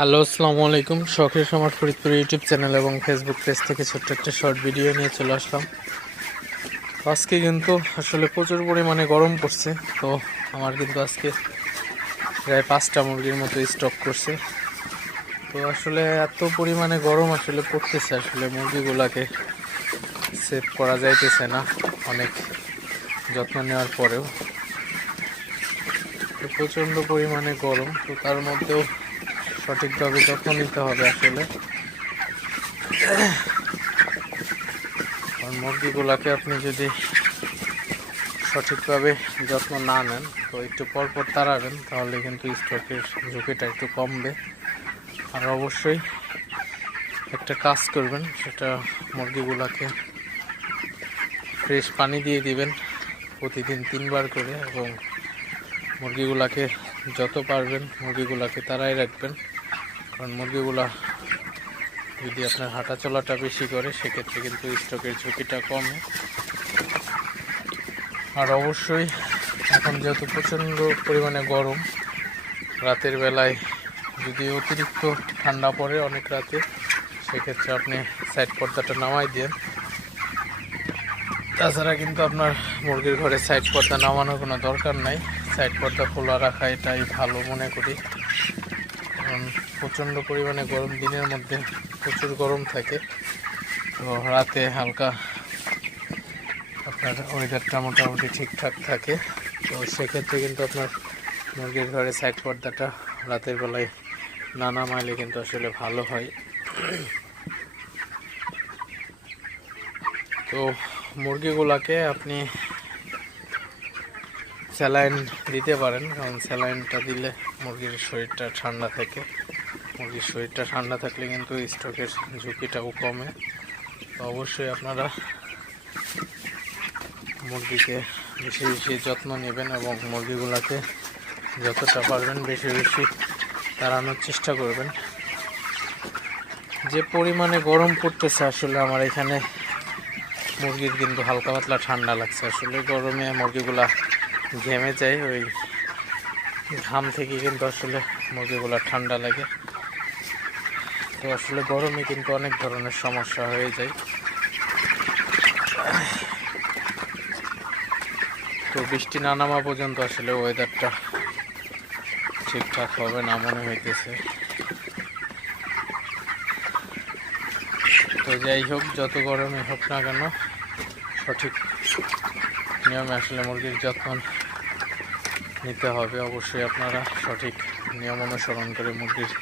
Hello, আসসালামু আলাইকুম। শখের সমাজ ফরিদপুর ইউটিউব চ্যানেল এবং ফেসবুক পেজ থেকে ছোট্ট একটা শর্ট ভিডিও নিয়ে চলে আসলাম। আজকে কিন্তু আসলে প্রচুর পরিমাণে গরম পড়ছে, তো আমার কিন্তু আজকে প্রায় পাঁচটা মুরগির মতো স্টক করছে। তো আসলে এত পরিমাণে গরম আসলে পড়তেছে, আসলে মুরগিগুলাকে সেভ করা যাইতেছে না অনেক যত্ন নেওয়ার পরেও। প্রচণ্ড পরিমাণে গরম, তো তার মধ্যেও সঠিকভাবে যত্ন নিতে হবে আসলে। মুরগিগুলাকে আপনি যদি সঠিকভাবে যত্ন না নেন, তো একটু পর পর তাড়াবেন, তাহলে কিন্তু স্টকের ঝুঁকিটা একটু কমবে। আর অবশ্যই একটা কাজ করবেন, সেটা মুরগিগুলাকে ফ্রেশ পানি দিয়ে দিবেন প্রতিদিন তিনবার করে এবং মুরগিগুলাকে যত পারবেন মুরগিগুলাকে তারাই রাখবেন। কারণ মুরগিগুলা যদি আপনার হাঁটা চলাটা বেশি করে, সেক্ষেত্রে কিন্তু স্টকের ঝুঁকিটা কমে। আর অবশ্যই এখন যেহেতু প্রচণ্ড পরিমাণে গরম, রাতের বেলায় যদি অতিরিক্ত ঠান্ডা পড়ে অনেক রাতে, সেক্ষেত্রে আপনি সাইড পর্দাটা নামাই দেন। তাছাড়া কিন্তু আপনার মুরগির ঘরে সাইড পর্দা নামানোর কোনো দরকার নাই। সাইড পর্দা খোলা রাখা এটাই ভালো মনে করি। কারণ প্রচণ্ড পরিমাণে গরম, দিনের মধ্যে প্রচুর গরম থাকে। তো রাতে হালকা আপনার ওয়েদারটা মোটামুটি ঠিকঠাক থাকে। তো সেক্ষেত্রে কিন্তু আপনার মুরগির ঘরে সাইড পর্দাটা রাতের বেলায় না নামাইলে কিন্তু আসলে ভালো হয়। তো মুরগিগুলাকে আপনি স্যালাইন দিতে পারেন, কারণ স্যালাইনটা দিলে মুরগির শরীরটা ঠান্ডা থাকে। মুরগির শরীরটা ঠান্ডা থাকলে কিন্তু স্ট্রোকের ঝুঁকিটাও কমে। তো অবশ্যই আপনারা মুরগিকে বেশি বেশি যত্ন নেবেন এবং মুরগিগুলোকে যতটা পারবেন বেশি বেশি তাড়ানোর চেষ্টা করবেন। যে পরিমাণে গরম পড়তেছে আসলে আমার এখানে মুরগির কিন্তু হালকা পাতলা ঠান্ডা লাগছে। আসলে গরমে মুরগিগুলা ঘেমে যায় ওই ঘাম থেকে কিন্তু আসলে মুরগিগুলা ঠান্ডা লাগে। তো আসলে গরমে কিন্তু অনেক ধরনের সমস্যা হয়ে যায়। তো বৃষ্টি না নামা পর্যন্ত আসলে ওয়েদারটা ঠিকঠাক হবে না মনে হইতেছে। তো যাই হোক, যত গরমে হোক না কেন, সঠিক নিয়মে আসলে মুরগির যত্ন নিতে হবে। অবশ্যই আপনারা সঠিক নিয়ম অনুসরণ করে মুরগির